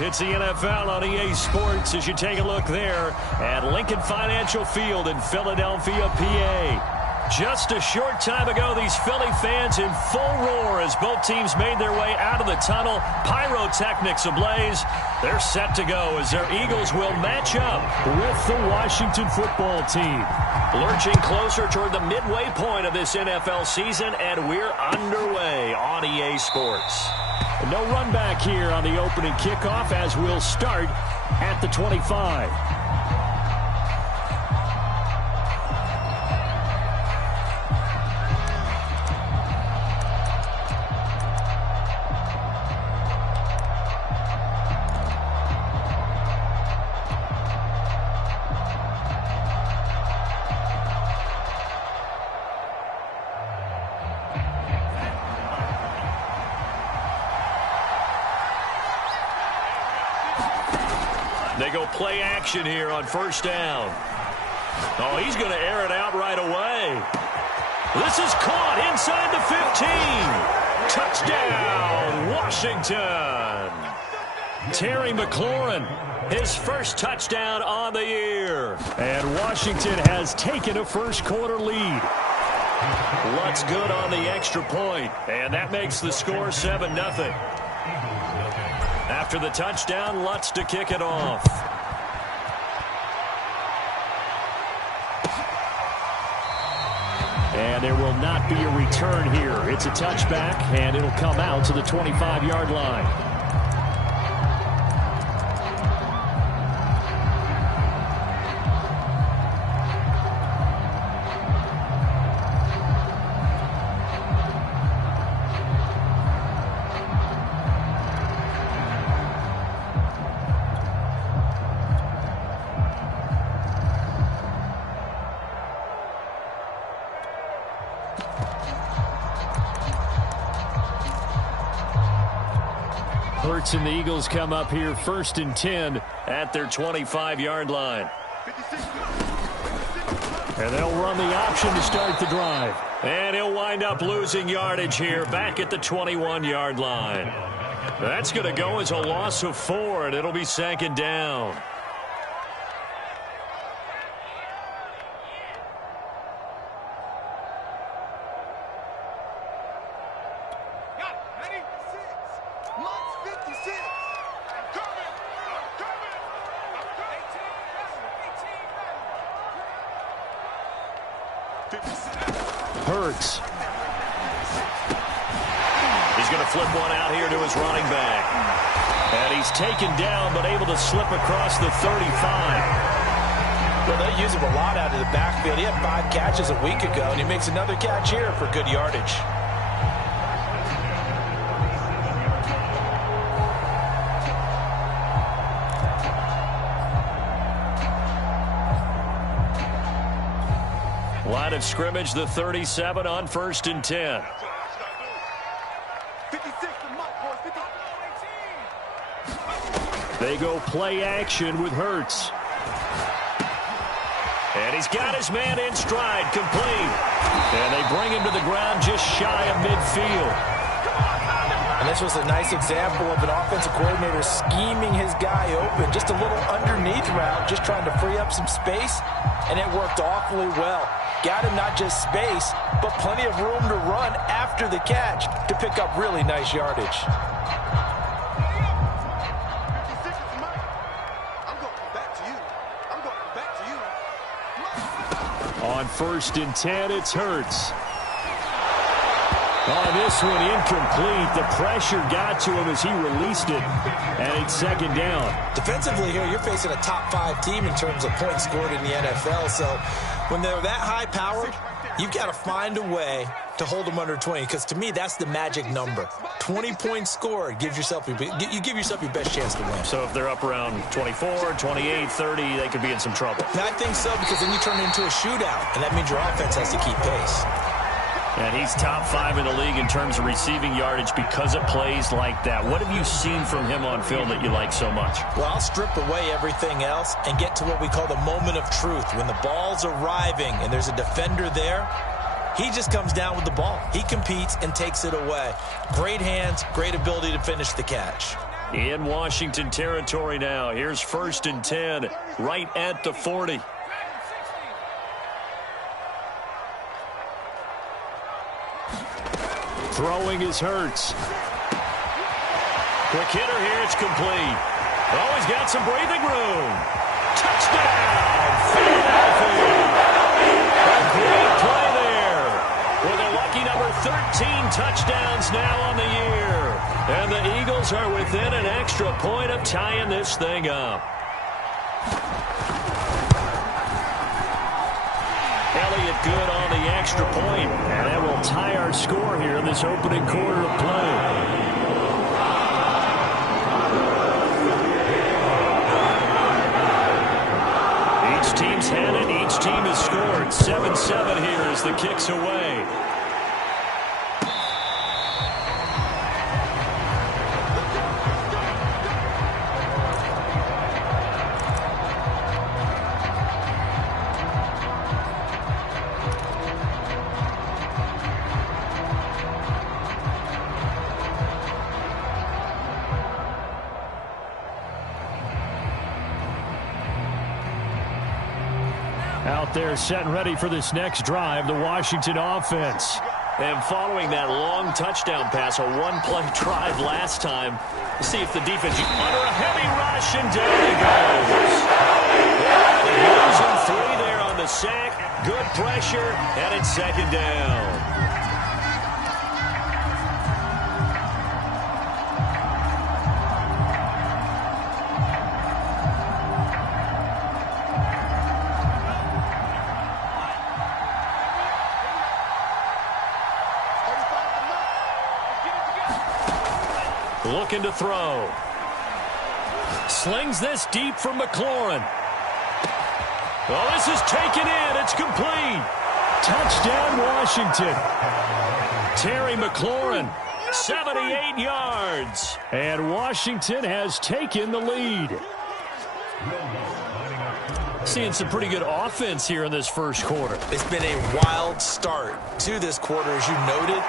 It's the NFL on EA Sports as you take a look there at Lincoln Financial Field in Philadelphia, PA. Just a short time ago, these Philly fans in full roar as both teams made their way out of the tunnel. Pyrotechnics ablaze. They're set to go as their Eagles will match up with the Washington football team. Lurching closer toward the midway point of this NFL season, and we're underway on EA Sports. No run back here on the opening kickoff as we'll start at the 25. They go play action here on first down. Oh, he's going to air it out right away. This is caught inside the 15. Touchdown, Washington. Terry McLaurin, his first touchdown on the year. And Washington has taken a first quarter lead. Lutz good on the extra point, and that makes the score 7-0. After the touchdown, Lutz to kick it off. And there will not be a return here. It's a touchback, and it'll come out to the 25-yard line. Hurts and the Eagles come up here 1st and 10 at their 25-yard line. And they'll run the option to start the drive. And he'll wind up losing yardage here back at the 21-yard line. That's going to go as a loss of 4, and it'll be 2nd down. Hurts. He's going to flip one out here to his running back. And he's taken down but able to slip across the 35. Well, they use him a lot out of the backfield. He had 5 catches a week ago, and he makes another catch here for good yardage. Line of scrimmage, the 37 on 1st and 10. They go play action with Hurts. And he's got his man in stride, complete. And they bring him to the ground just shy of midfield. And this was a nice example of an offensive coordinator scheming his guy open. Just a little underneath route, just trying to free up some space. And it worked awfully well. Got him not just space, but plenty of room to run after the catch to pick up really nice yardage. On 1st and 10, it's Hurts. Oh, this one incomplete. The pressure got to him as he released it, and it's 2nd down. Defensively here, you're facing a top 5 team in terms of points scored in the NFL, so when they're that high-powered, you've got to find a way to hold them under 20, because to me, that's the magic number. 20 points scored, you give yourself your best chance to win. So if they're up around 24, 28, 30, they could be in some trouble. And I think so, because then you turn it into a shootout, and that means your offense has to keep pace. And he's top 5 in the league in terms of receiving yardage because of plays like that. What have you seen from him on film that you like so much? Well, I'll strip away everything else and get to what we call the moment of truth. When the ball's arriving and there's a defender there, he just comes down with the ball. He competes and takes it away. Great hands, great ability to finish the catch. In Washington territory now. Here's 1st and 10, right at the 40. Throwing is Hurts. Quick hitter here. It's complete. Oh, he's got some breathing room. Touchdown, Philadelphia. A great play there. With a lucky number 13 touchdowns now on the year. And the Eagles are within an extra point of tying this thing up. Elliott good on the extra point. And that will tie our score here in this opening quarter of play. Each team's had it. Each team has scored. 7-7 here as the kick's away. Out there set and ready for this next drive, the Washington offense. And following that long touchdown pass, a one-play drive last time, let's see if the defense under a heavy rush, and down he goes. And 3 there on the sack. Good pressure, and it's 2nd down. Looking to throw. Slings this deep from McLaurin. Oh, this is taken in. It's complete. Touchdown, Washington. Terry McLaurin, 78 yards. And Washington has taken the lead. Seeing some pretty good offense here in this first quarter. It's been a wild start to this quarter, as you noted.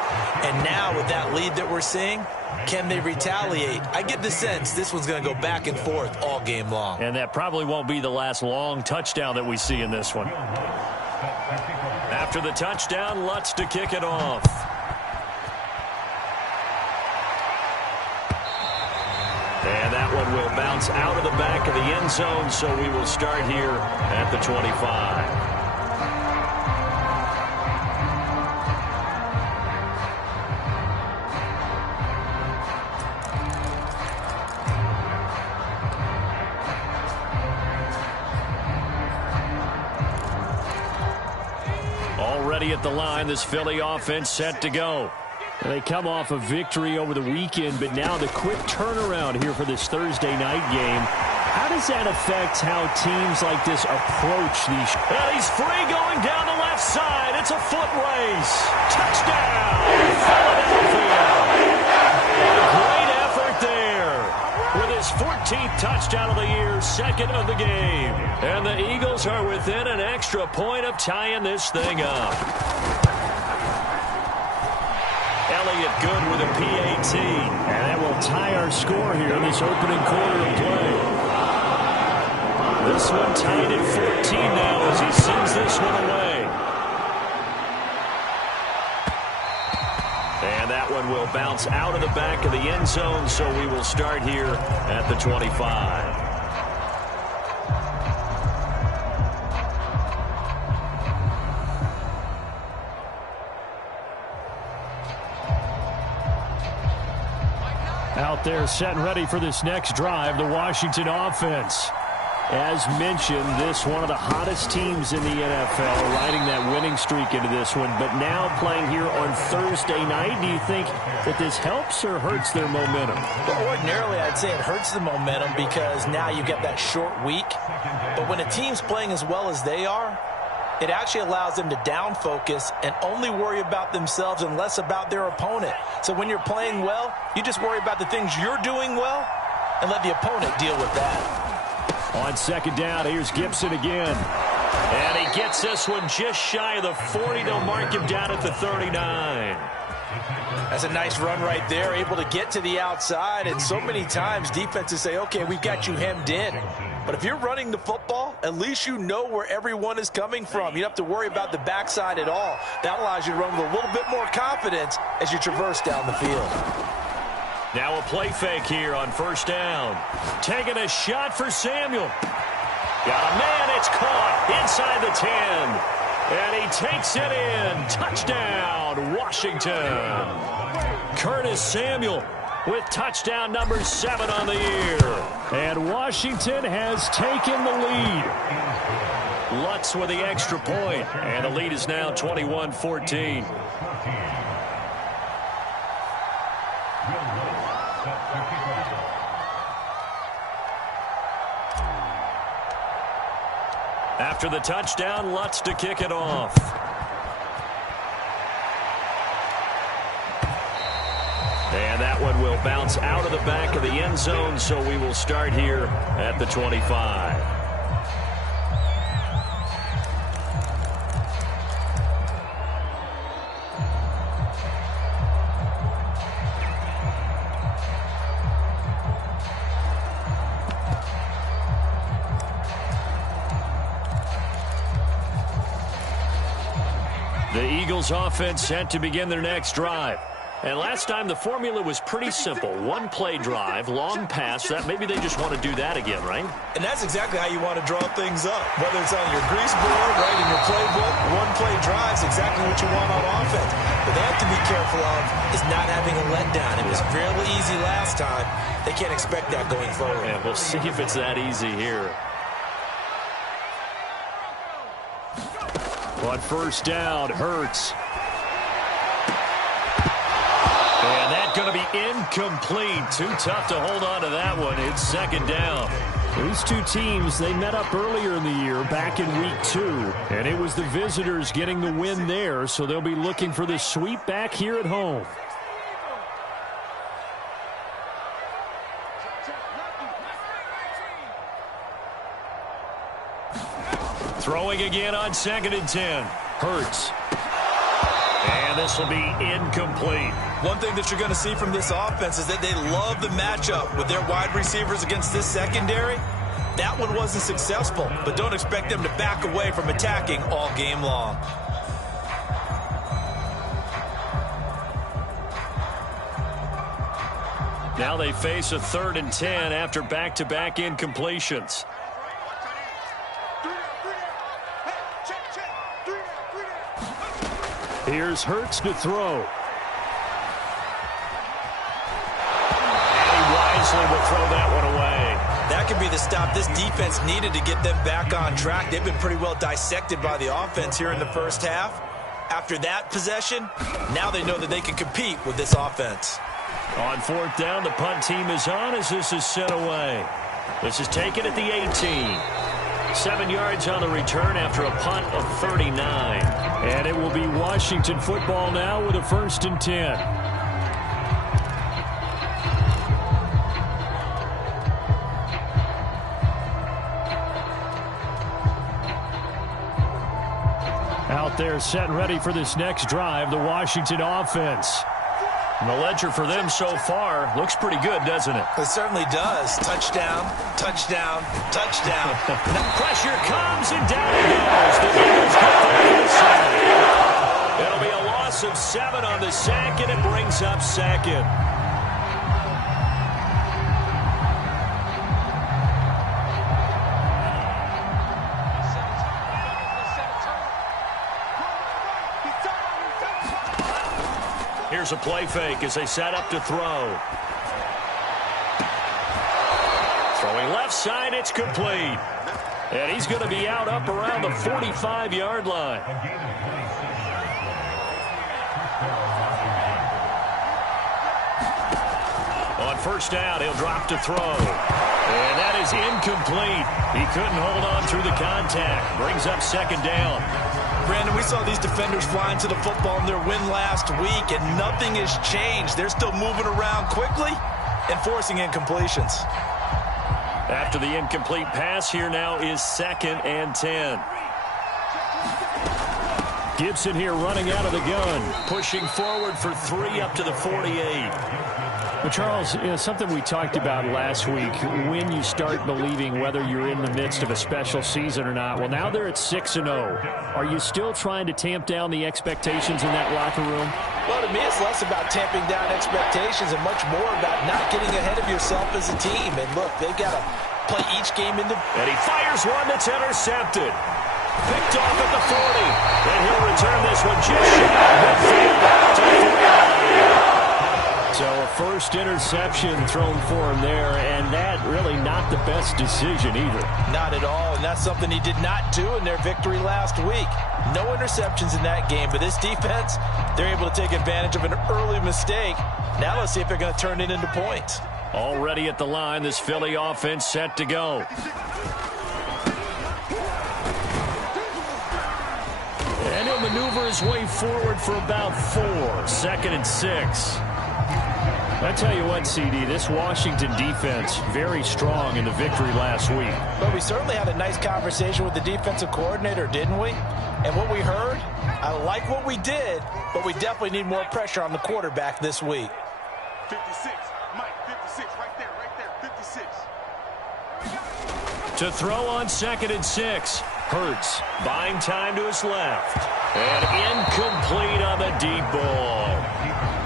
And now with that lead that we're seeing, can they retaliate? I get the sense this one's going to go back and forth all game long. And that probably won't be the last long touchdown that we see in this one. After the touchdown, Lutz to kick it off. And that one will bounce out of the back of the end zone, so we will start here at the 25. Already at the line, this Philly offense set to go. They come off a victory over the weekend, but now the quick turnaround here for this Thursday night game. How does that affect how teams like this approach these? And he's free going down the left side. It's a foot race. Touchdown, Philadelphia. A great effort there with his 14th touchdown of the year, 2nd of the game. And the Eagles are within an extra point of tying this thing up. Elliott good with a PAT. And that will tie our score here in this opening quarter of play. This one tied at 14 now as he sends this one away. And that one will bounce out of the back of the end zone, so we will start here at the 25. Out there set and ready for this next drive, the Washington offense. As mentioned, this one of the hottest teams in the NFL, riding that winning streak into this one, but now playing here on Thursday night. Do you think that this helps or hurts their momentum? Well, ordinarily, I'd say it hurts the momentum because now you get that short week. But when a team's playing as well as they are, it actually allows them to down focus and only worry about themselves and less about their opponent. So when you're playing well, you just worry about the things you're doing well and let the opponent deal with that. On 2nd down, here's Gibson again. And he gets this one just shy of the 40. They'll mark him down at the 39. That's a nice run right there, able to get to the outside. And so many times defenses say, okay, we've got you hemmed in. But if you're running the football, at least you know where everyone is coming from. You don't have to worry about the backside at all. That allows you to run with a little bit more confidence as you traverse down the field. Now a play fake here on first down. Taking a shot for Samuel. Got a man, it's caught inside the 10. And he takes it in. Touchdown, Washington. Curtis Samuel with touchdown number 7 on the year. And Washington has taken the lead. Lutz with the extra point. And the lead is now 21-14. After the touchdown, Lutz to kick it off. And that one will bounce out of the back of the end zone, so we will start here at the 25. The Eagles offense set to begin their next drive. And last time the formula was pretty simple. One play drive, long pass. That maybe they just want to do that again, right? And that's exactly how you want to draw things up. Whether it's on your grease board, right, in your playbook, one play drive is exactly what you want on offense. What they have to be careful of is not having a letdown. It was fairly easy last time. They can't expect that going forward. And we'll see if it's that easy here. On first down, Hurts. And that's going to be incomplete. Too tough to hold on to that one. It's second down. These two teams, they met up earlier in the year back in week 2. And it was the visitors getting the win there, so they'll be looking for the sweep back here at home. Throwing again on 2nd and 10. Hurts. And this will be incomplete. One thing that you're going to see from this offense is that they love the matchup with their wide receivers against this secondary. That one wasn't successful, but don't expect them to back away from attacking all game long. Now they face a 3rd and 10 after back-to-back incompletions. Here's Hurts to throw. And he wisely will throw that one away. That could be the stop this defense needed to get them back on track. They've been pretty well dissected by the offense here in the first half. After that possession, now they know that they can compete with this offense. On 4th down, the punt team is on as this is sent away. This is taken at the 18. 7 yards on the return after a punt of 39. And it will be Washington football now with a 1st and 10. Out there set and ready for this next drive, the Washington offense. And the ledger for them so far looks pretty good, doesn't it? It certainly does. Touchdown, touchdown, touchdown. Pressure comes, and down it goes. The Eagles get there the sack. It'll be a loss of 7 on the sack, and it brings up 2nd. Here's a play fake as they set up to throw. Throwing left side, it's complete. And he's going to be out up around the 45-yard line. On first down, he'll drop to throw. And that is incomplete. He couldn't hold on through the contact. Brings up 2nd down. Brandon, we saw these defenders flying to the football in their win last week, and nothing has changed. They're still moving around quickly and forcing incompletions. After the incomplete pass, here now is 2nd and 10. Gibson here running out of the gun, pushing forward for 3 up to the 48. But Charles, something we talked about last week, when you start believing whether you're in the midst of a special season or not. Well, now they're at 6-0. Are you still trying to tamp down the expectations in that locker room? Well, to me, it's less about tamping down expectations and much more about not getting ahead of yourself as a team. And look, they've got to play each game into... And he fires one that's intercepted. Picked off at the 40. And he'll return this one just shy of midfield out to the 49. So a first interception thrown for him there, and that really not the best decision either. Not at all, and that's something he did not do in their victory last week. No interceptions in that game, but this defense, they're able to take advantage of an early mistake. Now let's see if they're going to turn it into points. Already at the line, this Philly offense set to go. And he'll maneuver his way forward for about 4. 2nd and 6. I tell you what, CD, this Washington defense, very strong in the victory last week. But we certainly had a nice conversation with the defensive coordinator, didn't we? And what we heard, I like what we did, but we definitely need more pressure on the quarterback this week. 56, Mike, 56, right there, 56. To throw on 2nd and 6. Hurts buying time to his left. And incomplete on the deep ball.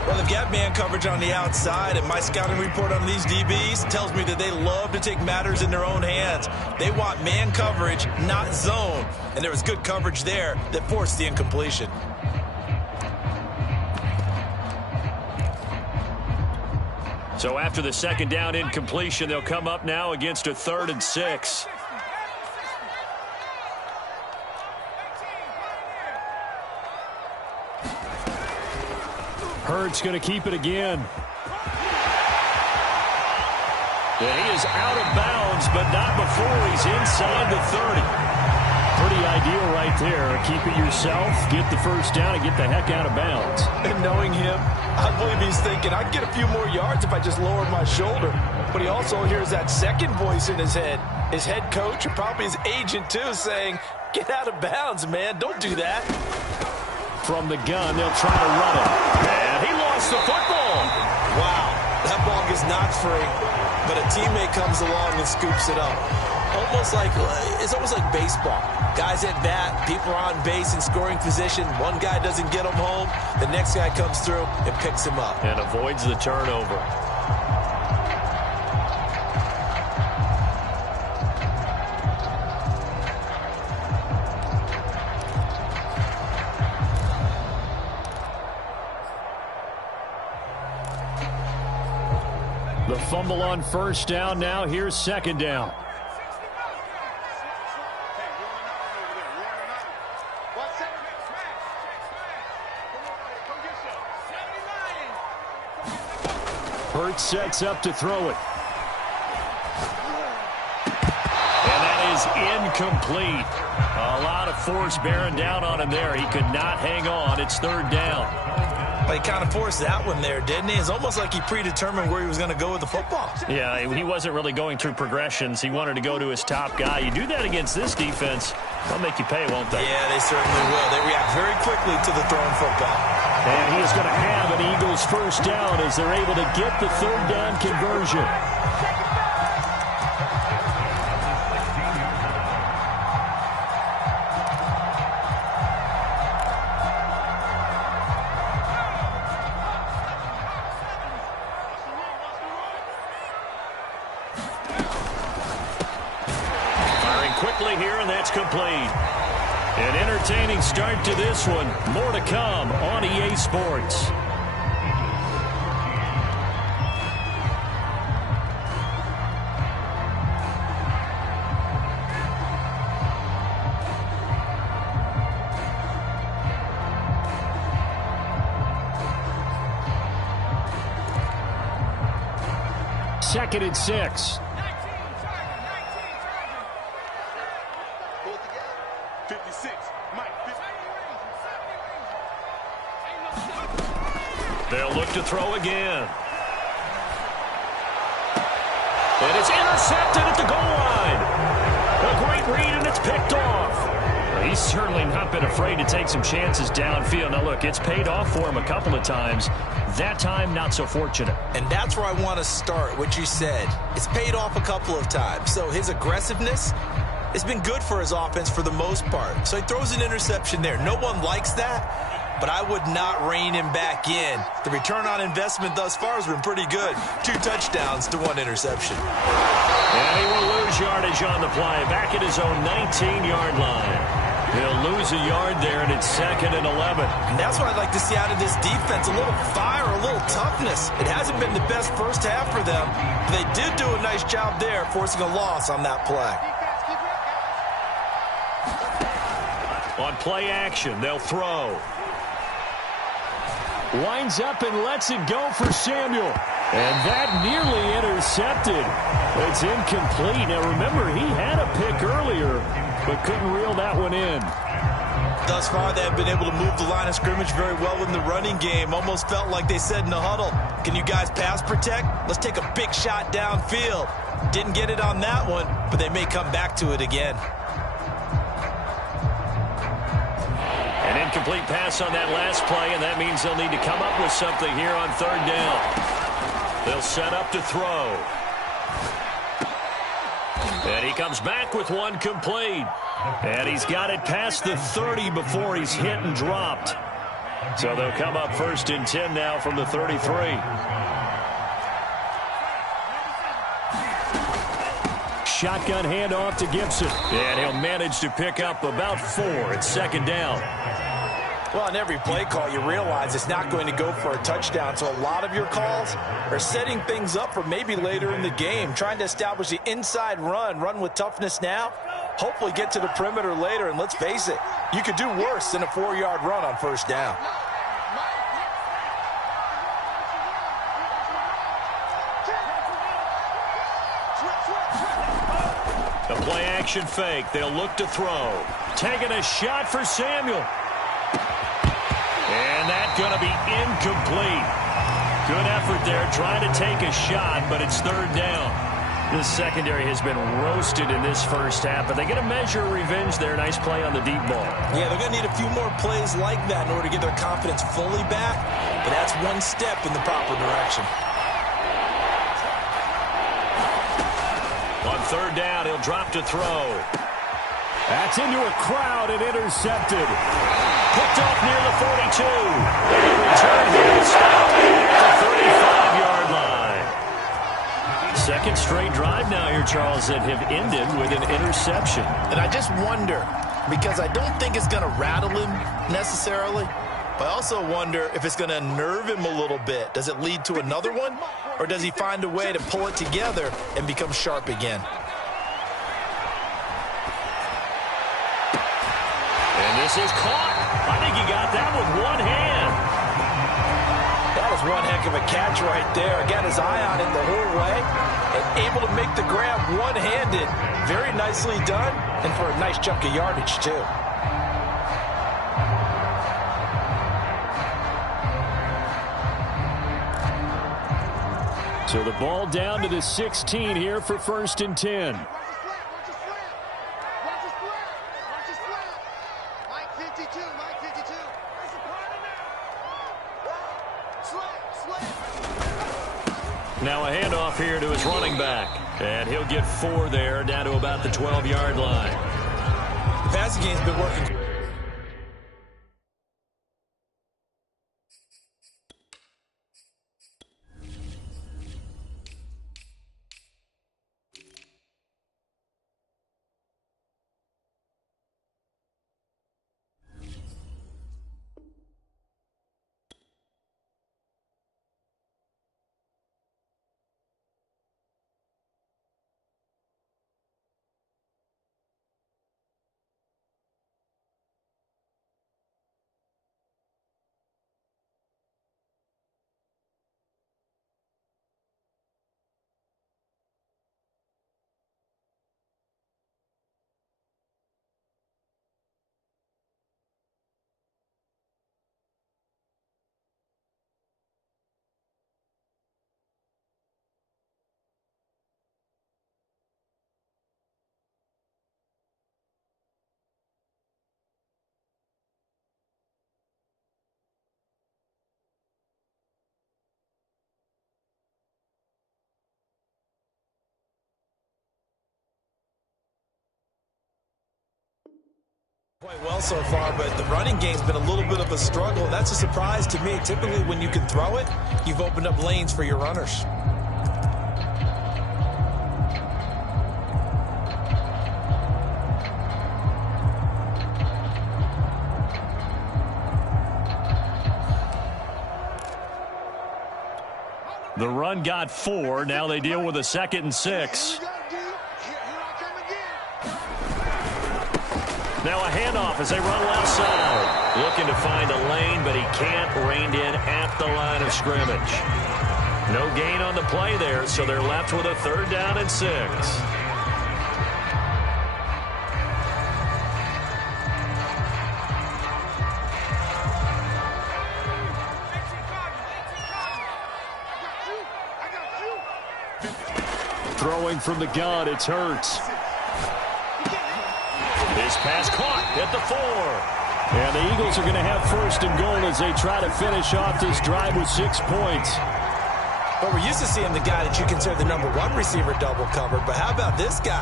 Well, they've got man coverage on the outside, and my scouting report on these DBs tells me that they love to take matters in their own hands. They want man coverage, not zone. And there was good coverage there that forced the incompletion. So after the 2nd down incompletion, they'll come up now against a 3rd and 6. Hurts going to keep it again. And he is out of bounds, but not before he's inside the 30. Pretty ideal right there. Keep it yourself, get the first down, and get the heck out of bounds. And knowing him, I believe he's thinking, I can get a few more yards if I just lower my shoulder. But he also hears that second voice in his head. His head coach, or probably his agent too, saying, get out of bounds, man. Don't do that. From the gun, they'll try to run it. And he lost the football. Wow, that ball gets knocked free, but a teammate comes along and scoops it up. It's almost like baseball. Guys at bat, people are on base in scoring position. One guy doesn't get him home. The next guy comes through and picks him up. And avoids the turnover. The fumble on first down. Now here's 2nd down. Hurts sets up to throw it. And that is incomplete. A lot of force bearing down on him there. He could not hang on. It's 3rd down. He kind of forced that one there, didn't he? It's almost like he predetermined where he was going to go with the football. Yeah, he wasn't really going through progressions. He wanted to go to his top guy. You do that against this defense, they'll make you pay, won't they? Yeah, they certainly will. They react very quickly to the thrown football. And he is going to have an Eagles first down as they're able to get the 3rd down conversion. Quickly here, and that's complete. An entertaining start to this one. More to come on EA Sports. Second and 6. 56, Mike, 50. They'll look to throw again. And it's intercepted at the goal line. A great read, and it's picked off. he's certainly not been afraid to take some chances downfield. Now, look, it's paid off for him a couple of times. That time, not so fortunate. And that's where I want to start, what you said. It's paid off a couple of times. So his aggressiveness has been good for his offense for the most part. So he throws an interception there. No one likes that, but I would not rein him back in. The return on investment thus far has been pretty good. 2 touchdowns to 1 interception. And he will lose yardage on the play. Back at his own 19-yard line. He'll lose a yard there, and it's 2nd and 11. And that's what I'd like to see out of this defense, a little fire, a little toughness. It hasn't been the best first half for them, but they did do a nice job there, forcing a loss on that play. On play action, they'll throw. Winds up and lets it go for Samuel. And that nearly intercepted. It's incomplete. Now, remember, he had a pick earlier, but couldn't reel that one in. Thus far, they have been able to move the line of scrimmage very well in the running game. Almost felt like they said in the huddle, can you guys pass protect? Let's take a big shot downfield. Didn't get it on that one, but they may come back to it again. An incomplete pass on that last play, and that means they'll need to come up with something here on 3rd down. They'll set up to throw. And he comes back with one complete. And he's got it past the 30 before he's hit and dropped. So they'll come up 1st and 10 now from the 33. Shotgun handoff to Gibson. And he'll manage to pick up about 4. It's 2nd down. Well, on every play call, you realize it's not going to go for a touchdown. So a lot of your calls are setting things up for maybe later in the game, trying to establish the inside run with toughness now, hopefully get to the perimeter later. And let's face it, you could do worse than a 4-yard run on 1st down. The play action fake. They'll look to throw. Taking a shot for Samuel. And that's going to be incomplete. Good effort there, trying to take a shot, but it's 3rd down. This secondary has been roasted in this first half, but they get a measure of revenge there. Nice play on the deep ball. Yeah, they're going to need a few more plays like that in order to get their confidence fully back, but that's one step in the proper direction. On 3rd down, he'll drop to throw. That's into a crowd and intercepted. Picked off near the 42. And the return here stopped at the 35-yard line. 2nd straight drive now here, Charles, that have ended with an interception. And I just wonder, because I don't think it's going to rattle him necessarily, but I also wonder if it's going to nerve him a little bit. Does it lead to another one, or does he find a way to pull it together and become sharp again? And this is caught. I think he got that with one hand. That was one heck of a catch right there. Got his eye on it the whole way and able to make the grab one-handed. Very nicely done, and for a nice chunk of yardage, too. So the ball down to the 16 here for 1st and 10. Now a handoff here to his running back. And he'll get 4 there, down to about the 12-yard line. The passing game's been working Quite well so far, but the running game's been a little bit of a struggle. That's a surprise to me. Typically, when you can throw it, you've opened up lanes for your runners. The run got 4. Now they deal with a 2nd and 6. Now a handoff as they run left side. Looking to find a lane, but he can't. Reined in at the line of scrimmage. No gain on the play there, so they're left with a 3rd down and 6. Throwing from the gun, it's Hurts. This pass caught at the 4. And the Eagles are going to have 1st and goal as they try to finish off this drive with 6 points. But we're used to seeing the guy that you consider the #1 receiver double covered. But how about this guy?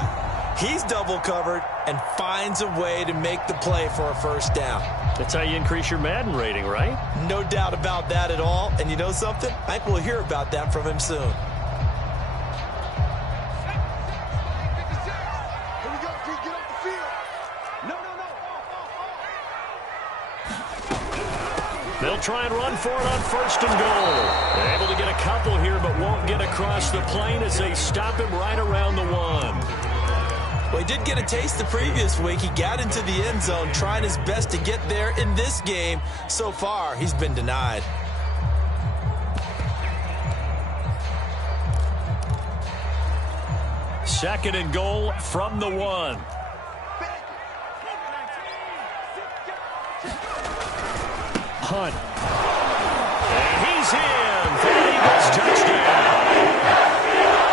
He's double covered and finds a way to make the play for a 1st down. That's how you increase your Madden rating, right? No doubt about that at all. And you know something? I think we'll hear about that from him soon. They'll try and run for it on 1st and goal. They're able to get a couple here, but won't get across the plane as they stop him right around the 1. Well, he did get a taste the previous week. He got into the end zone, trying his best to get there in this game. So far, he's been denied. Second and goal from the 1. Hunt. And he's in for the Eagles touchdown.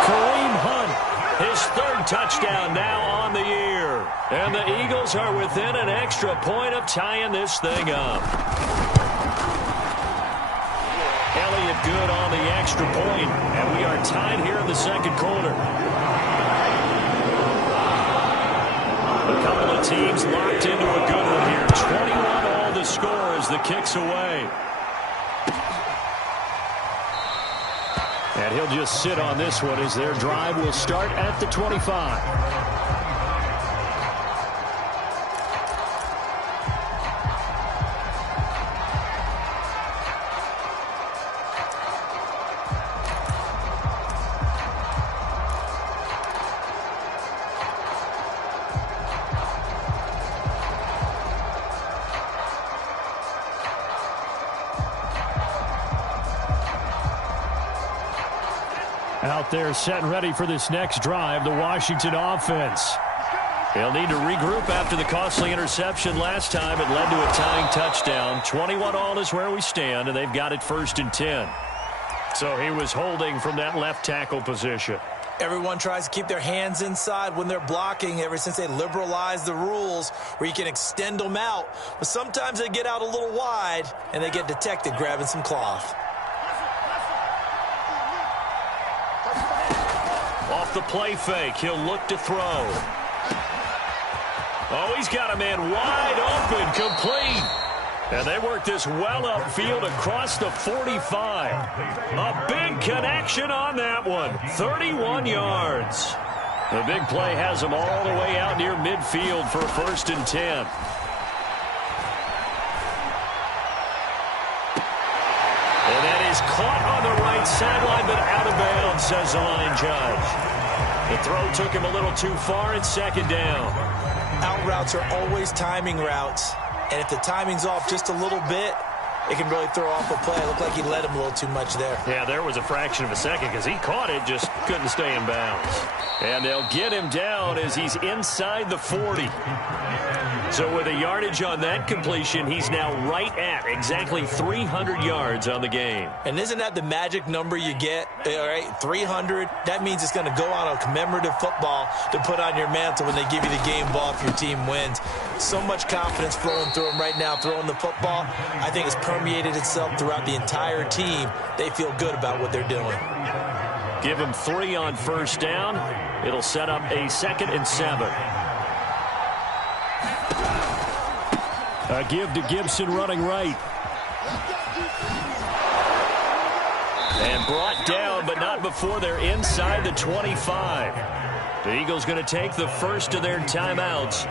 Kareem Hunt. His 3rd touchdown now on the year. And the Eagles are within an extra point of tying this thing up. Elliott good on the extra point, and we are tied here in the 2nd quarter. A couple of teams locked into a good one here. 21-all the score as the kick's away. And he'll just sit on this one as their drive will start at the 25. Out there set and ready for this next drive, the Washington offense. They'll need to regroup after the costly interception last time. It led to a tying touchdown. 21-all is where we stand, and they've got it 1st and 10. So he was holding from that left tackle position. Everyone tries to keep their hands inside when they're blocking ever since they liberalized the rules where you can extend them out. But sometimes they get out a little wide, and they get detected grabbing some cloth. Off the play fake, he'll look to throw. Oh, he's got a man wide open, complete. And they work this well upfield across the 45. A big connection on that one. 31 yards. The big play has them all the way out near midfield for 1st and 10. And that is caught on the right sideline, but out of bounds, says the line judge. The throw took him a little too far, and 2nd down. Out routes are always timing routes. And if the timing's off just a little bit, it can really throw off a play. It looked like he led him a little too much there. Yeah, there was a fraction of a second because he caught it, just couldn't stay in bounds. And they'll get him down as he's inside the 40. So with a yardage on that completion, he's now right at exactly 300 yards on the game. And isn't that the magic number you get? All right, 300. That means it's going to go on a commemorative football to put on your mantle when they give you the game ball if your team wins. So much confidence flowing through him right now, throwing the football. I think it's permeated itself throughout the entire team. They feel good about what they're doing. Give him 3 on 1st down. It'll set up a 2nd and 7. A give to Gibson running right. And brought down, but not before they're inside the 25. The Eagles going to take the first of their timeouts.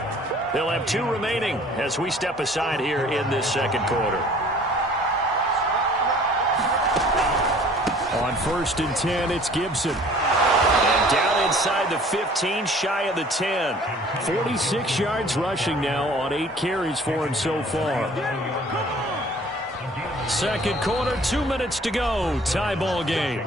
They'll have 2 remaining as we step aside here in this second quarter. On 1st and 10, it's Gibson. And down inside the 15, shy of the 10. 46 yards rushing now on 8 carries for him so far. Second quarter, 2 minutes to go. Tie ball game.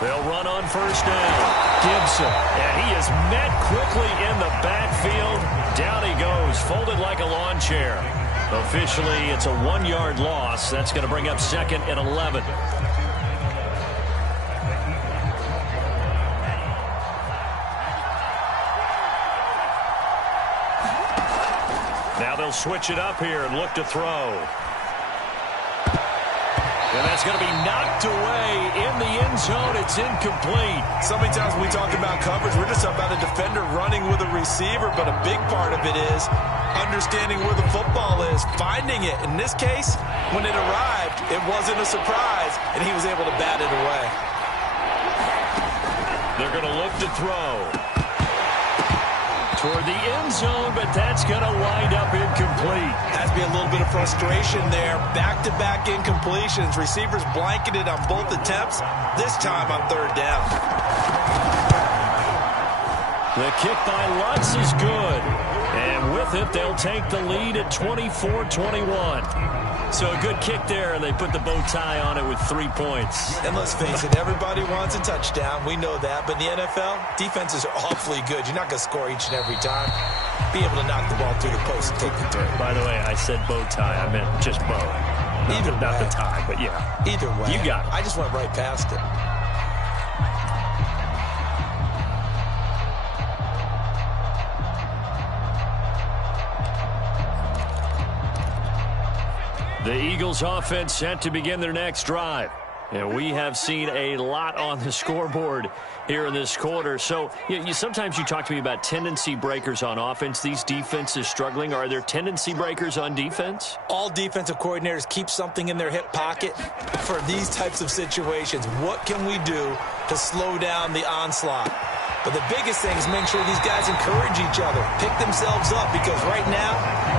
They'll run on first down. Gibson, and he is met quickly in the backfield. Down he goes, folded like a lawn chair. Officially, it's a 1-yard loss. That's going to bring up 2nd and 11. Now they'll switch it up here and look to throw. And that's going to be knocked away in the end zone. It's incomplete. So many times when we talk about coverage, we're just talking about a defender running with a receiver, but a big part of it is understanding where the football is, finding it. In this case, when it arrived, it wasn't a surprise, and he was able to bat it away. They're going to look to throw toward the end zone, but that's going to wind up incomplete. Has to be a little bit of frustration there. Back-to-back incompletions. Receivers blanketed on both attempts, this time on 3rd down. The kick by Lutz is good. And with it, they'll take the lead at 24-21. So a good kick there, and they put the bow tie on it with 3 points. And let's face it, everybody wants a touchdown. We know that. But in the NFL, defenses are awfully good. You're not going to score each and every time. Be able to knock the ball through the post and take the throw. By the way, I said bow tie. I meant just bow. Not the tie, but yeah. Either way. You got it. I just went right past it. The Eagles offense set to begin their next drive. And we have seen a lot on the scoreboard here in this quarter. So sometimes you talk to me about tendency breakers on offense. These defenses struggling. Are there tendency breakers on defense? All defensive coordinators keep something in their hip pocket for these types of situations. What can we do to slow down the onslaught? But the biggest thing is make sure these guys encourage each other, pick themselves up, because right now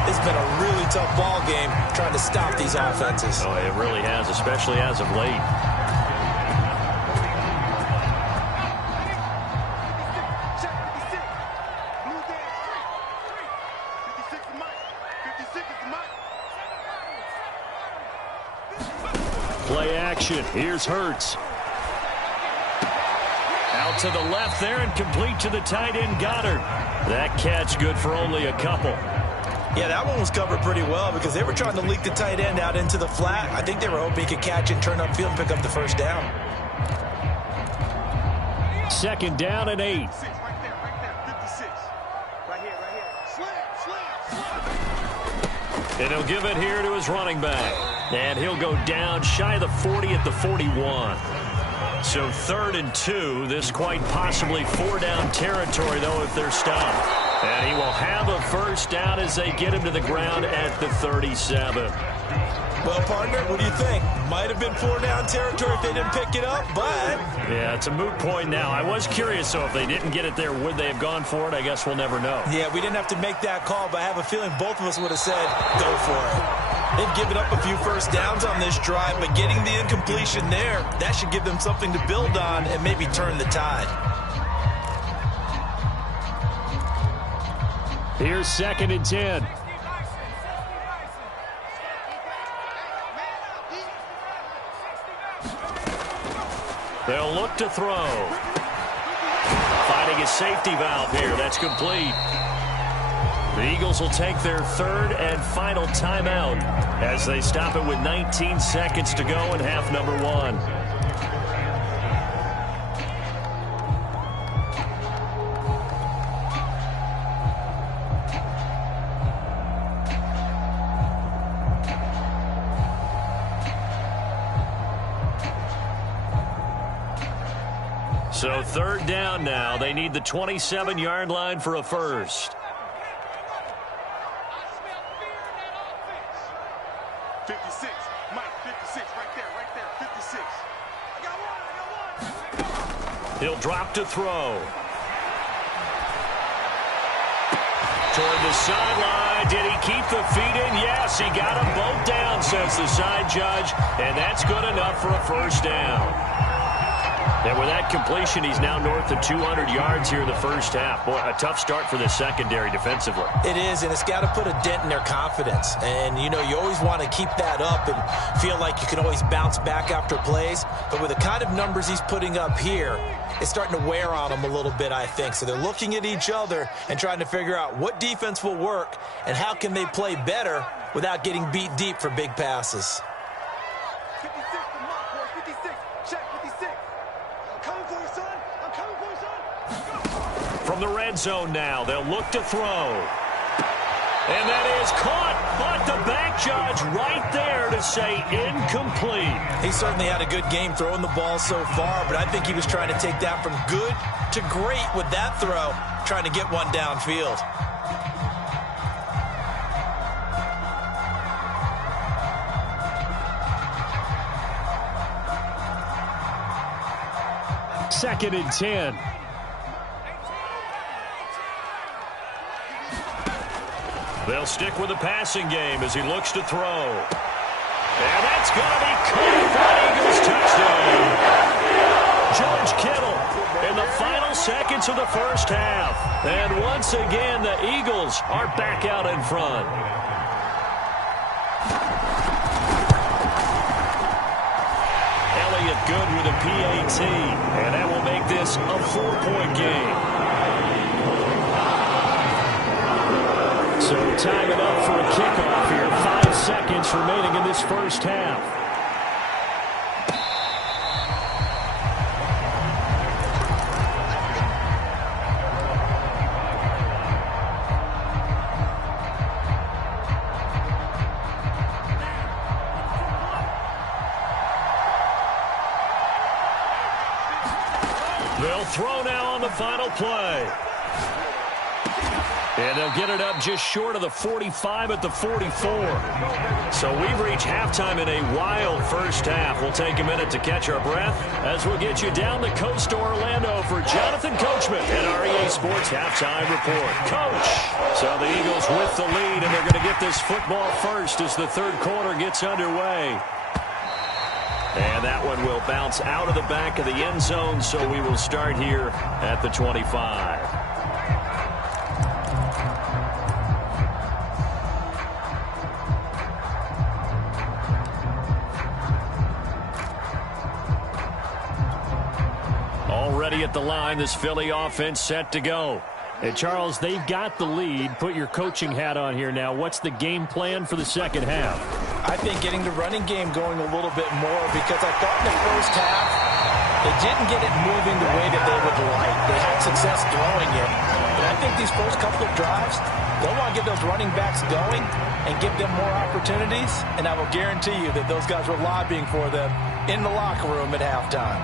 it's been a really tough ball game trying to stop these offenses. Oh, it really has, especially as of late. Play action. Here's Hurts. Out to the left there and complete to the tight end, Goddard. That catch good for only a couple. Yeah, that one was covered pretty well because they were trying to leak the tight end out into the flat. I think they were hoping he could catch and turn upfield and pick up the first down. 2nd down and 8. Right there, 56. Right here. Slam. And he'll give it here to his running back. And he'll go down shy of the 40 at the 41. So 3rd and 2. This quite possibly 4-down territory, though, if they're stopped. And he will have a first down as they get him to the ground at the 37. Well, partner, what do you think? Might have been 4-down territory if they didn't pick it up, but... Yeah, it's a moot point now. I was curious, so if they didn't get it there, would they have gone for it? I guess we'll never know. Yeah, we didn't have to make that call, but I have a feeling both of us would have said, go for it. They've given up a few first downs on this drive, but getting the incompletion there, that should give them something to build on and maybe turn the tide. Here's 2nd and 10. They'll look to throw. Finding a safety valve here. That's complete. The Eagles will take their 3rd and final timeout as they stop it with 19 seconds to go in half number 1. So third down now. They need the 27-yard line for a first. 56. Mike, 56. Right there. 56. I got one. He'll drop to throw. Toward the sideline. Did he keep the feet in? Yes, he got them both down, says the side judge. And that's good enough for a first down. And with that completion, he's now north of 200 yards here in the first half. Boy, a tough start for the secondary defensively. It is, and it's got to put a dent in their confidence. And, you know, you always want to keep that up and feel like you can always bounce back after plays. But with the kind of numbers he's putting up here, it's starting to wear on them a little bit, I think. So they're looking at each other and trying to figure out what defense will work and how can they play better without getting beat deep for big passes. 56 to Mark, boy. 56. Check 56. I'm coming for you, son. I'm coming for you, son. From the red zone now, they'll look to throw. And that is caught, but the back judge right there to say incomplete. He certainly had a good game throwing the ball so far, but I think he was trying to take that from good to great with that throw, trying to get one downfield. Second and 10. They'll stick with the passing game as he looks to throw. And that's going to be caught for an Eagles touchdown. George Kittle in the final seconds of the first half. And once again, the Eagles are back out in front. Elliott good with a PAT. And that will make this a 4-point game. So time it up for a kickoff here. 5 seconds remaining in this first half. They'll throw now on the final play. And they'll get it up just short of the 45 at the 44. So we've reached halftime in a wild first half. We'll take a minute to catch our breath as we'll get you down the coast to Orlando for Jonathan Coachman at REA Sports Halftime Report. Coach! So the Eagles with the lead, and they're going to get this football first as the third quarter gets underway. And that one will bounce out of the back of the end zone, so we will start here at the 25. Already at the line, this Philly offense set to go. And Charles, they've got the lead. Put your coaching hat on here now. What's the game plan for the second half? I think getting the running game going a little bit more, because I thought in the first half they didn't get it moving the way that they would like. They had success throwing it. But I think these first couple of drives, they'll want to get those running backs going and give them more opportunities. And I will guarantee you that those guys were lobbying for them in the locker room at halftime.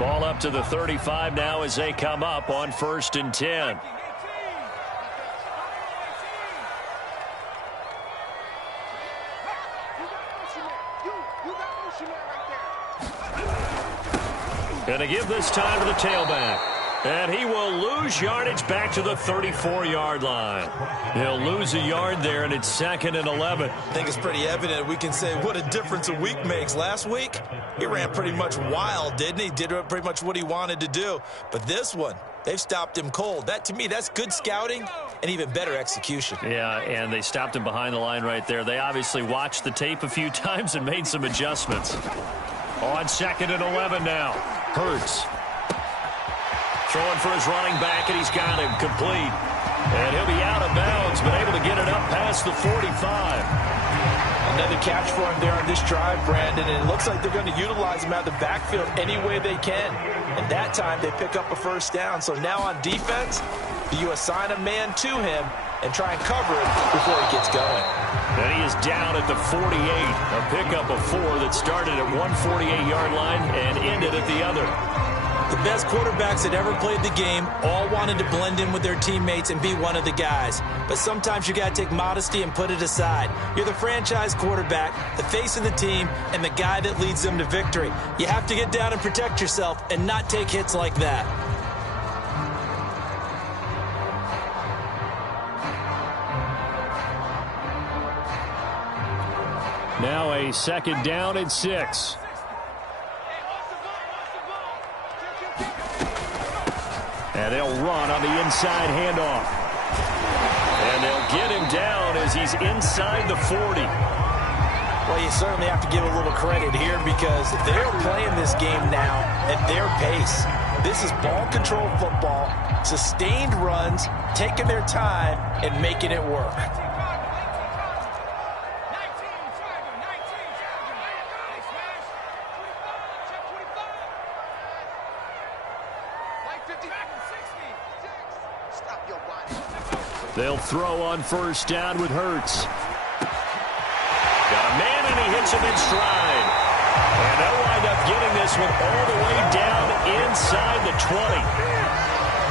Ball up to the 35 now as they come up on 1st and 10. Going to give this time to the tailback. And he will lose yardage back to the 34-yard line. He'll lose a yard there, and it's 2nd and 11. I think it's pretty evident. We can say what a difference a week makes. Last week, he ran pretty much wild, didn't he? Did pretty much what he wanted to do. But this one, they've stopped him cold. That, to me, that's good scouting and even better execution. Yeah, and they stopped him behind the line right there. They obviously watched the tape a few times and made some adjustments. On 2nd and 11 now. Hurts. Throwing for his running back, and he's got him complete. And he'll be out of bounds, but able to get it up past the 45. Another catch for him there on this drive, Brandon, and it looks like they're going to utilize him out of the backfield any way they can. And that time they pick up a first down. So now on defense, you assign a man to him, and try and cover it before he gets going. And he is down at the 48. A pickup of 4 that started at one 48-yard line and ended at the other. The best quarterbacks that ever played the game all wanted to blend in with their teammates and be one of the guys. But sometimes you got to take modesty and put it aside. You're the franchise quarterback, the face of the team, and the guy that leads them to victory. You have to get down and protect yourself and not take hits like that. Now a 2nd down and 6. And they'll run on the inside handoff. And they'll get him down as he's inside the 40. Well, you certainly have to give a little credit here because they're playing this game now at their pace. This is ball control football, sustained runs, taking their time, and making it work. They'll throw on 1st down with Hurts. Got a man, and he hits him in stride. And they'll wind up getting this one all the way down inside the 20.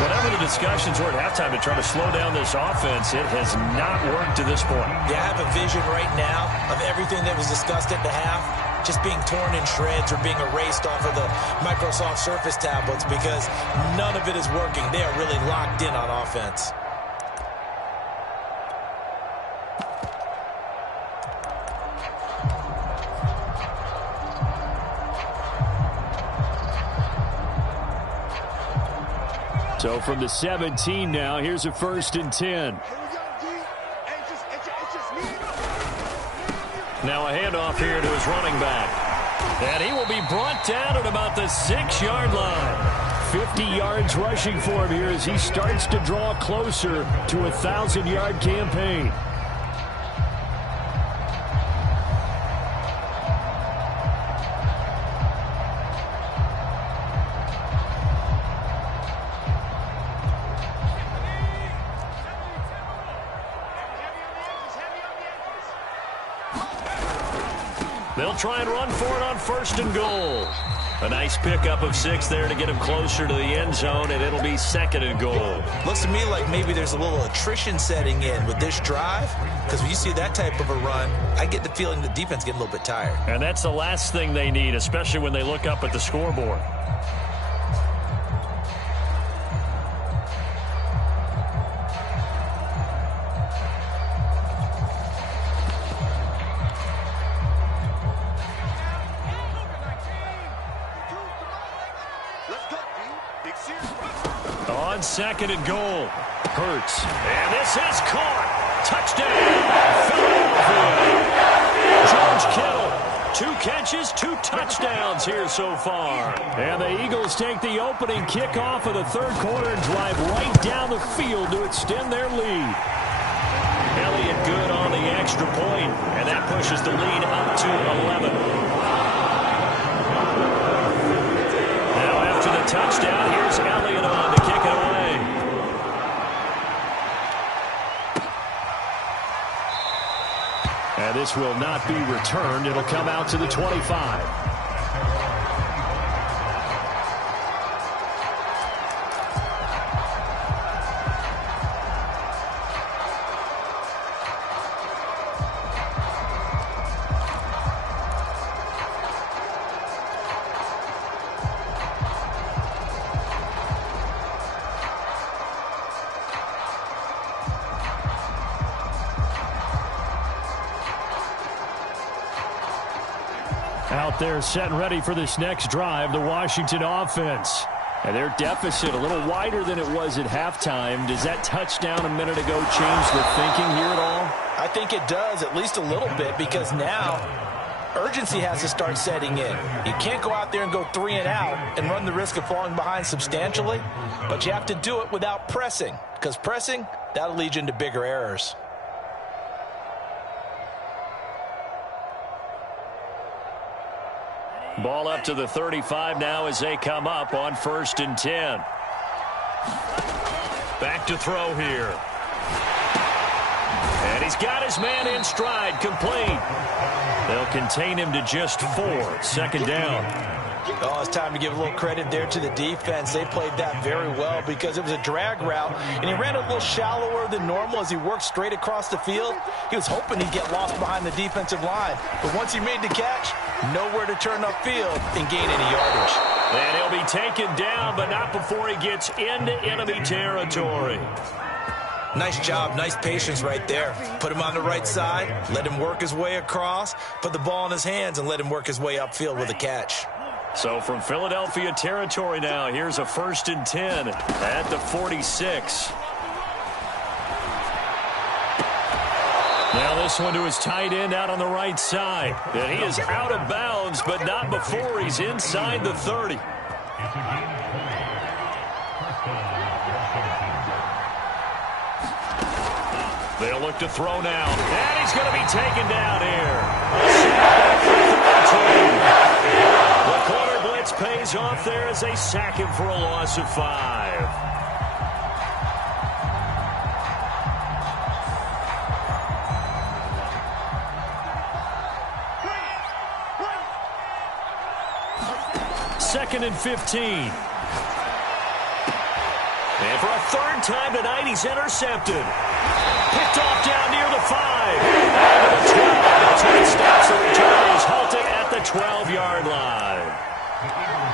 Whatever the discussions were at halftime to try to slow down this offense, it has not worked to this point. Yeah, I have a vision right now of everything that was discussed at the half just being torn in shreds or being erased off of the Microsoft Surface tablets because none of it is working. They are really locked in on offense. So from the 17 now, here's a 1st and 10. Now a handoff here to his running back. And he will be brought down at about the 6-yard line. 50 yards rushing for him here as he starts to draw closer to a 1,000-yard campaign. They'll try and run for it on 1st and goal. A nice pickup of 6 there to get him closer to the end zone, and it'll be 2nd and goal. Looks to me like maybe there's a little attrition setting in with this drive, because when you see that type of a run, I get the feeling the defense getting a little bit tired. And that's the last thing they need, especially when they look up at the scoreboard. On 2nd and goal, Hurts. And this is caught. Touchdown, Philadelphia. George Kittle, 2 catches, 2 touchdowns here so far. And the Eagles take the opening kickoff of the 3rd quarter and drive right down the field to extend their lead. Elliott good on the extra point, and that pushes the lead up to 11. Now after the touchdown, here's Elliott on to kick it away. And this will not be returned. It'll come out to the 25. Out there set and ready for this next drive, the Washington offense. And their deficit a little wider than it was at halftime. Does that touchdown a minute ago change the thinking here at all? I think it does, at least a little bit, because now urgency has to start setting in. You can't go out there and go 3 and out and run the risk of falling behind substantially, but you have to do it without pressing, because pressing, that'll lead you into bigger errors. Ball up to the 35 now as they come up on 1st and 10. Back to throw here. And he's got his man in stride, complete. They'll contain him to just 4. Second down. Oh, it's time to give a little credit there to the defense. They played that very well because it was a drag route, and he ran a little shallower than normal as he worked straight across the field. He was hoping he'd get lost behind the defensive line, but once he made the catch, nowhere to turn upfield and gain any yardage. And he'll be taken down, but not before he gets into enemy territory. Nice job, nice patience right there. Put him on the right side, let him work his way across, put the ball in his hands, and let him work his way upfield with a catch. So from Philadelphia territory now, here's a 1st and 10 at the 46. Now this one to his tight end out on the right side. And he is out of bounds, but not before he's inside the 30. They'll look to throw now. And he's going to be taken down here. The corner blitz pays off there as they sack him for a loss of 5. Second and 15. And for a 3rd time tonight, he's intercepted. Picked off down near the 5. And to the 12. That's where he stops the return. He's halted at the 12-yard line.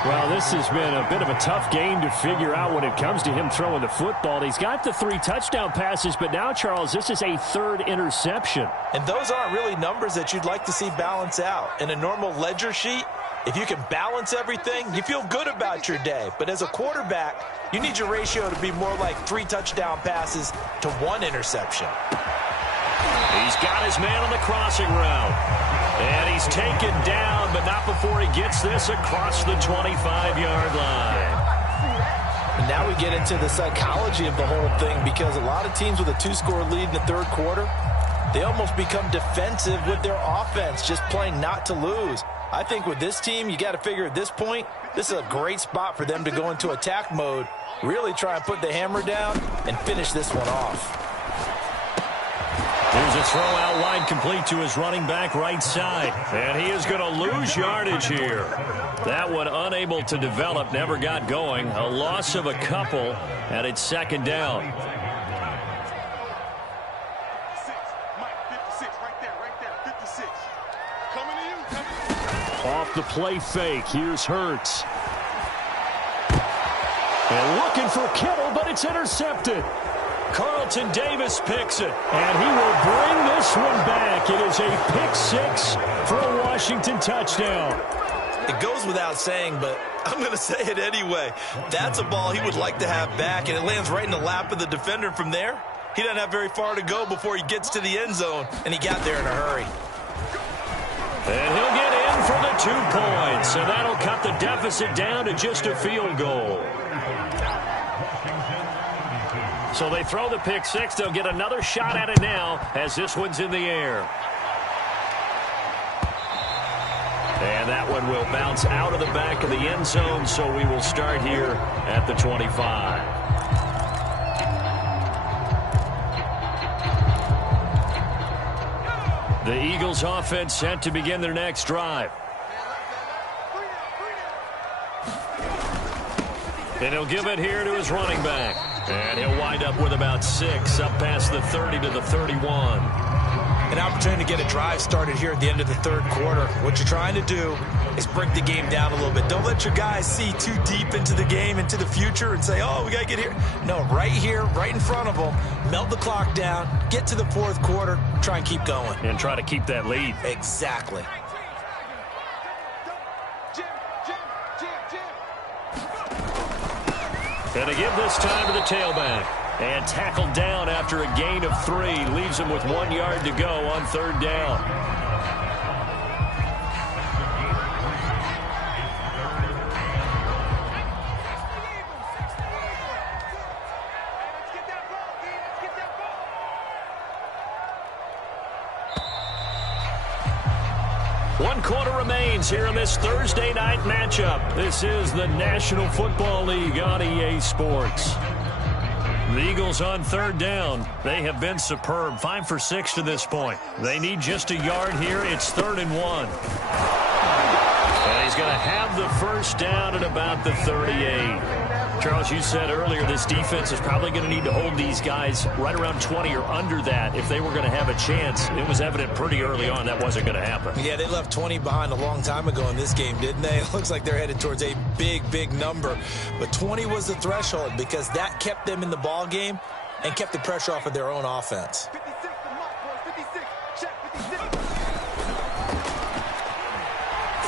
Well, this has been a bit of a tough game to figure out when it comes to him throwing the football. He's got the 3 touchdown passes, but now, Charles, this is a 3rd interception. And those aren't really numbers that you'd like to see balance out. In a normal ledger sheet, if you can balance everything, you feel good about your day. But as a quarterback, you need your ratio to be more like 3 touchdown passes to 1 interception. He's got his man on the crossing route. And he's taken down, but not before he gets this across the 25-yard line. And now we get into the psychology of the whole thing, because a lot of teams with a 2-score lead in the 3rd quarter, they almost become defensive with their offense, just playing not to lose. I think with this team, you got to figure at this point, this is a great spot for them to go into attack mode, really try and put the hammer down and finish this one off. Here's a throw out wide, complete to his running back right side. And he is going to lose yardage here. That one unable to develop, never got going. A loss of a couple, and it's 2nd down. Off the play fake, here's Hurts. And looking for Kittle, but it's intercepted. Carlton Davis picks it. And he will bring this one back. It is a pick 6 for a Washington touchdown. It goes without saying, but I'm going to say it anyway. That's a ball he would like to have back, and it lands right in the lap of the defender from there. He doesn't have very far to go before he gets to the end zone, and he got there in a hurry. And he'll get in for the 2 points, and that'll cut the deficit down to just a field goal. So they throw the pick 6. They'll get another shot at it now as this one's in the air. And that one will bounce out of the back of the end zone, so we will start here at the 25. The Eagles offense set to begin their next drive. And he'll give it here to his running back. And he'll wind up with about 6 up past the 30 to the 31. An opportunity to get a drive started here at the end of the 3rd quarter. What you're trying to do is break the game down a little bit. Don't let your guys see too deep into the game, into the future, and say, oh, we got to get here. No, right here, right in front of them, melt the clock down, get to the 4th quarter, try and keep going. And try to keep that lead. Exactly. And they give this time to the tailback. And tackled down after a gain of 3. Leaves him with 1 yard to go on 3rd down. One quarter remains here in this Thursday night matchup. This is the National Football League on EA Sports. The Eagles on third down. They have been superb. 5 for 6 to this point. They need just a yard here. It's 3rd and 1. And he's going to have the first down at about the 38. Charles, you said earlier this defense is probably going to need to hold these guys right around 20 or under that if they were going to have a chance. It was evident pretty early on that wasn't going to happen. Yeah, they left 20 behind a long time ago in this game, didn't they? It looks like they're headed towards a big number. But 20 was the threshold because that kept them in the ball game and kept the pressure off of their own offense. 56 to mark, boys. 56. Check 56.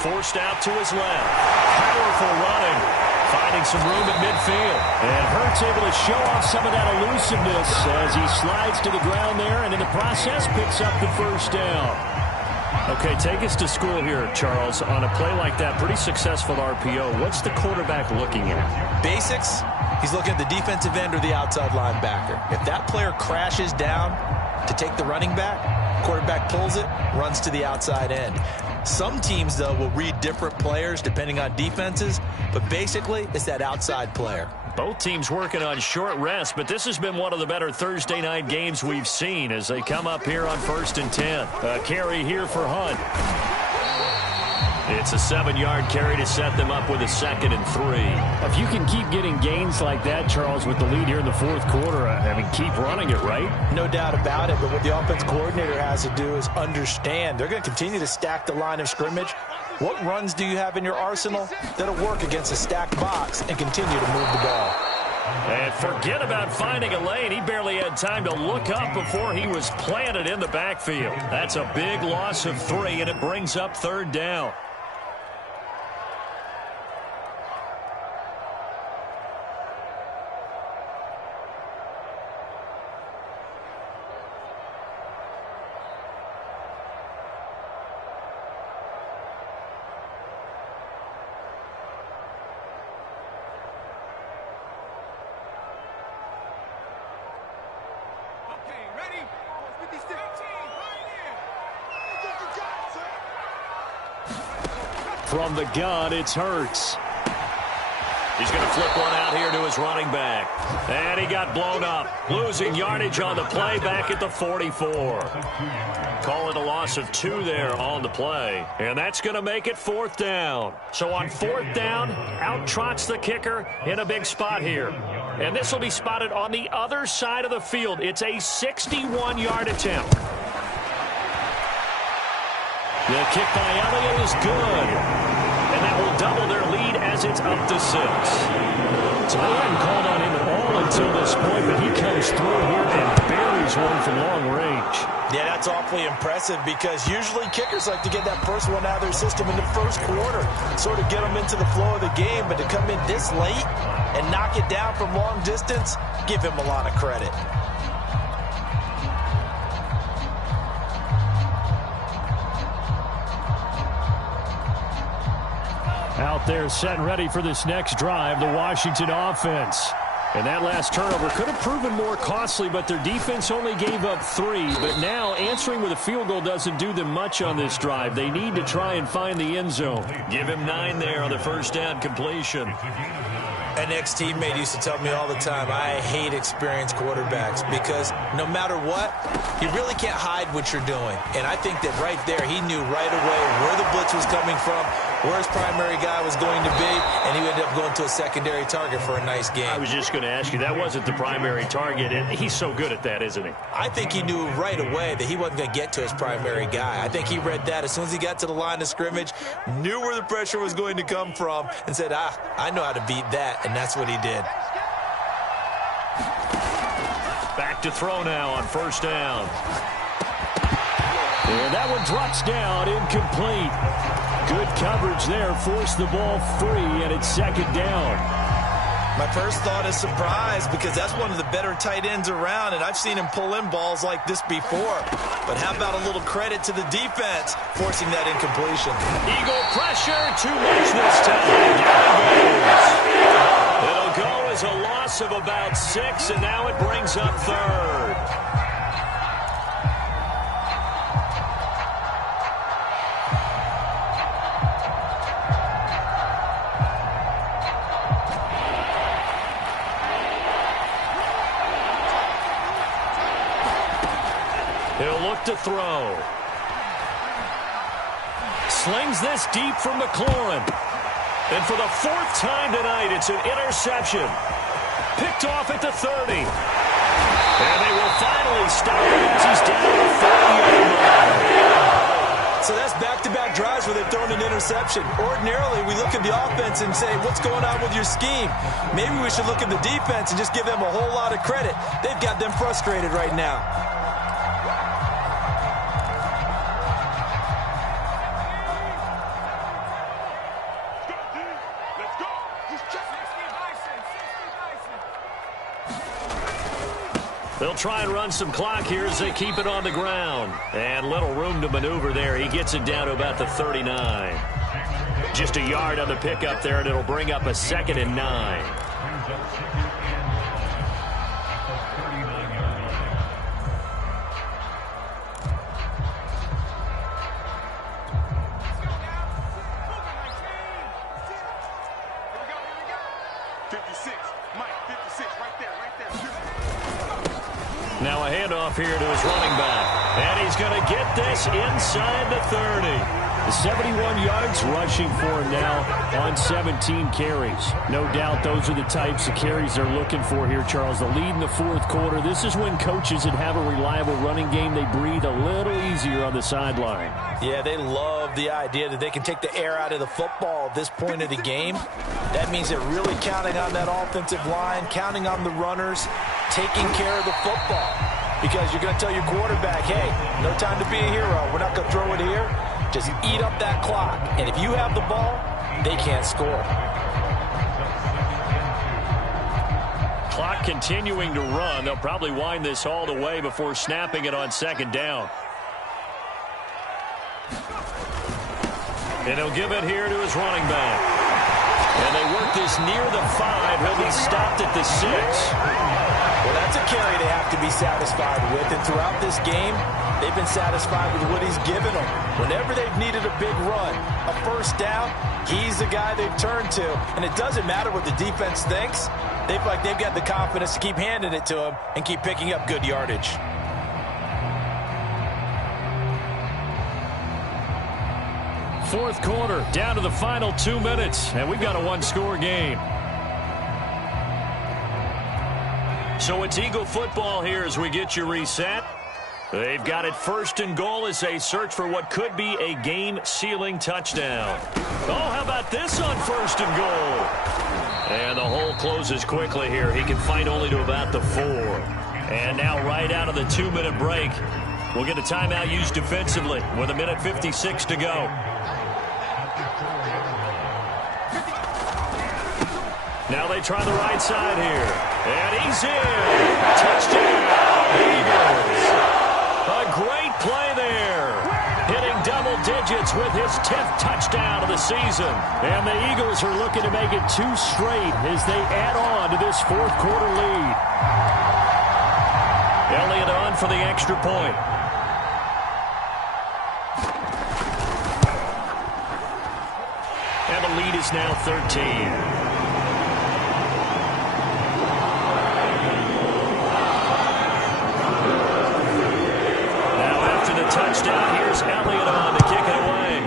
Forced out to his left. Powerful running. Finding some room at midfield. And Hurts able to show off some of that elusiveness as he slides to the ground there and in the process picks up the first down. Okay, take us to school here, Charles. On a play like that, pretty successful RPO. What's the quarterback looking at? Basics, he's looking at the defensive end or the outside linebacker. If that player crashes down to take the running back, quarterback pulls it, runs to the outside end. Some teams, though, will read different players depending on defenses, but basically it's that outside player. Both teams working on short rest, but this has been one of the better Thursday night games we've seen as they come up here on 1st and 10. A carry here for Hunt. It's a 7-yard carry to set them up with a 2nd and 3. If you can keep getting gains like that, Charles, with the lead here in the 4th quarter, I mean, keep running it, right? No doubt about it, but what the offense coordinator has to do is understand. They're going to continue to stack the line of scrimmage. What runs do you have in your arsenal that'll work against a stacked box and continue to move the ball? And forget about finding a lane. He barely had time to look up before he was planted in the backfield. That's a big loss of 3, and it brings up 3rd down. From the gun, it's Hurts. He's going to flip one out here to his running back. And he got blown up. Losing yardage on the play back at the 44. Call it a loss of 2 there on the play. And that's going to make it 4th down. So on 4th down, out trots the kicker in a big spot here. And this will be spotted on the other side of the field. It's a 61-yard attempt. The kick by Elliott is good. And that will double their lead as it's up to 6. So they hadn't called on him at all until this point, but he comes through here and buries one from long range. Yeah, that's awfully impressive because usually kickers like to get that first one out of their system in the 1st quarter, sort of get them into the flow of the game, but to come in this late and knock it down from long distance, give him a lot of credit. Out there set and ready for this next drive, the Washington offense. And that last turnover could have proven more costly, but their defense only gave up 3. But now answering with a field goal doesn't do them much on this drive. They need to try and find the end zone. Give him 9 there on the first down completion. An ex-teammate used to tell me all the time, I hate experienced quarterbacks because no matter what, you really can't hide what you're doing. And I think that right there, he knew right away where the blitz was coming from, where his primary guy was going to be, and he ended up going to a secondary target for a nice game. I was just going to ask you, that wasn't the primary target, and he's so good at that, isn't he? I think he knew right away that he wasn't going to get to his primary guy. I think he read that as soon as he got to the line of scrimmage, knew where the pressure was going to come from, and said, I know how to beat that, and that's what he did. Back to throw now on first down. And that one drops down, incomplete. Good coverage there, forced the ball free, and it's 2nd down. My first thought is surprise because that's one of the better tight ends around, and I've seen him pull in balls like this before. But how about a little credit to the defense forcing that incompletion? Eagle pressure, too much this time. It'll go as a loss of about 6, and now it brings up 3rd. to throw. Slings this deep from McLaurin. And for the fourth time tonight, it's an interception. Picked off at the 30. And they will finally stop him as he's down to the 40-yard line. So that's back-to-back drives where they've thrown an interception. Ordinarily, we look at the offense and say, what's going on with your scheme? Maybe we should look at the defense and just give them a whole lot of credit. They've got them frustrated right now. They'll try and run some clock here as they keep it on the ground. And little room to maneuver there. He gets it down to about the 39. Just a yard on the pickup there, and it'll bring up a 2nd and 9. Now a handoff here to his running back. And he's going to get this inside the 30. 71 yards rushing for him now on 17 carries. No doubt those are the types of carries they're looking for here, Charles. The lead in the fourth quarter. This is when coaches that have a reliable running game, they breathe a little easier on the sideline. Yeah, they love the idea that they can take the air out of the football at this point of the game. That means they're really counting on that offensive line, counting on the runners, taking care of the football. Because you're going to tell your quarterback, hey, no time to be a hero. We're not going to throw it here. Just eat up that clock. And if you have the ball, they can't score. Clock continuing to run. They'll probably wind this all the way before snapping it on 2nd down. And he'll give it here to his running back. And they work this near the 5. He'll be stopped at the 6. Well, that's a carry they have to be satisfied with. And throughout this game, they've been satisfied with what he's given them. Whenever they've needed a big run, a first down, he's the guy they've turned to. And it doesn't matter what the defense thinks. They feel like they've got the confidence to keep handing it to him and keep picking up good yardage. Fourth quarter, down to the final 2 minutes, and we've got a one-score game. So it's Eagle football here as we get you reset. They've got it 1st and goal as they search for what could be a game-sealing touchdown. Oh, how about this on 1st and goal? And the hole closes quickly here. He can fight only to about the 4. And now right out of the 2-minute break, we'll get a timeout used defensively with 1:56 to go. Now they try the right side here. And he's in. Touchdown, Eagles. A great play there. Hitting double digits with his 10th touchdown of the season. And the Eagles are looking to make it 2 straight as they add on to this fourth quarter lead. Elliott on for the extra point. And the lead is now 13. Touchdown. Here's Elliott on to kick it away.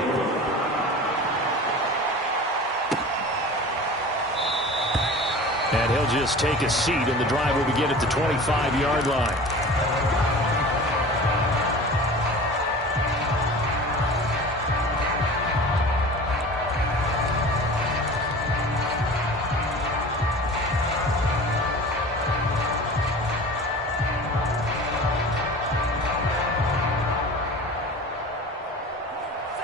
And he'll just take a seat, and the drive will begin at the 25-yard line.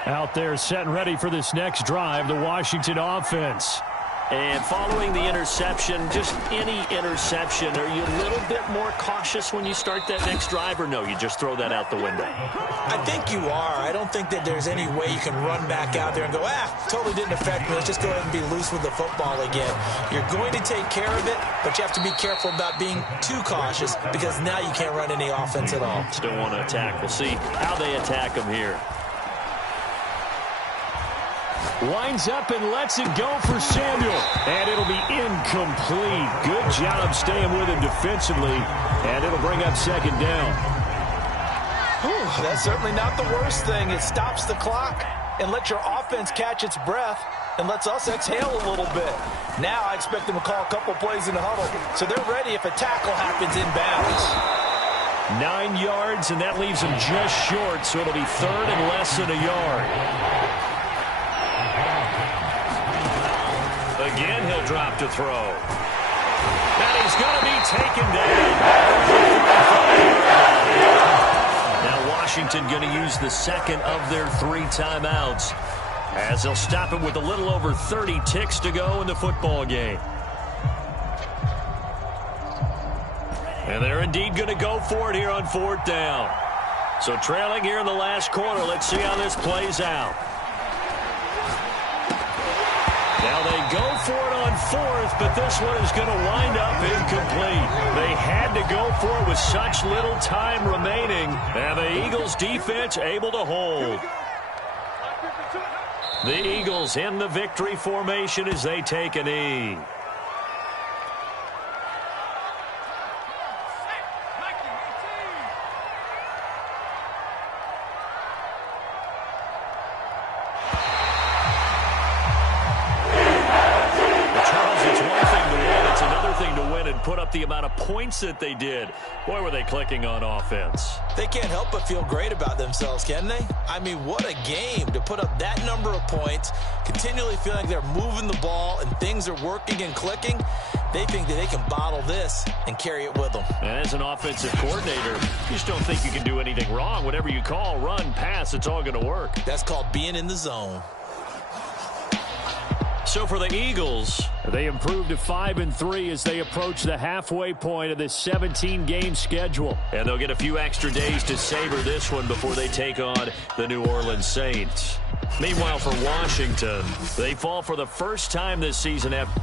Out there set and ready for this next drive, the Washington offense. And following the interception, just any interception, are you a little bit more cautious when you start that next drive, or no, you just throw that out the window? I think you are. I don't think that there's any way you can run back out there and go, totally didn't affect me. Let's just go ahead and be loose with the football again. You're going to take care of it, but you have to be careful about being too cautious because now you can't run any offense at all. Still want to attack. We'll see how they attack them here. Winds up and lets it go for Samuel. And it'll be incomplete. Good job staying with him defensively. And it'll bring up 2nd down. That's certainly not the worst thing. It stops the clock and lets your offense catch its breath and lets us exhale a little bit. Now I expect them to call a couple plays in the huddle, so they're ready if a tackle happens inbounds. 9 yards, and that leaves him just short, so it'll be third and less than a yard. Again, he'll drop to throw. And he's going to be taken down. Now Washington going to use the second of their 3 timeouts, as they'll stop it with a little over 30 ticks to go in the football game. And they're indeed going to go for it here on 4th down. So trailing here in the last quarter. Let's see how this plays out. Now they go for it on 4th, but this one is going to wind up incomplete. They had to go for it with such little time remaining. And the Eagles defense able to hold. The Eagles in the victory formation as they take a knee. Put up the amount of points that they did. Boy, were they clicking on offense. They can't help but feel great about themselves, can they? I mean, what a game to put up that number of points, continually feeling like they're moving the ball and things are working and clicking. They think that they can bottle this and carry it with them. And as an offensive coordinator, you just don't think you can do anything wrong. Whatever you call, run, pass, it's all going to work. That's called being in the zone. So for the Eagles, they improved to 5-3 as they approach the halfway point of this 17-game schedule. And they'll get a few extra days to savor this one before they take on the New Orleans Saints. Meanwhile, for Washington, they fall for the first time this season after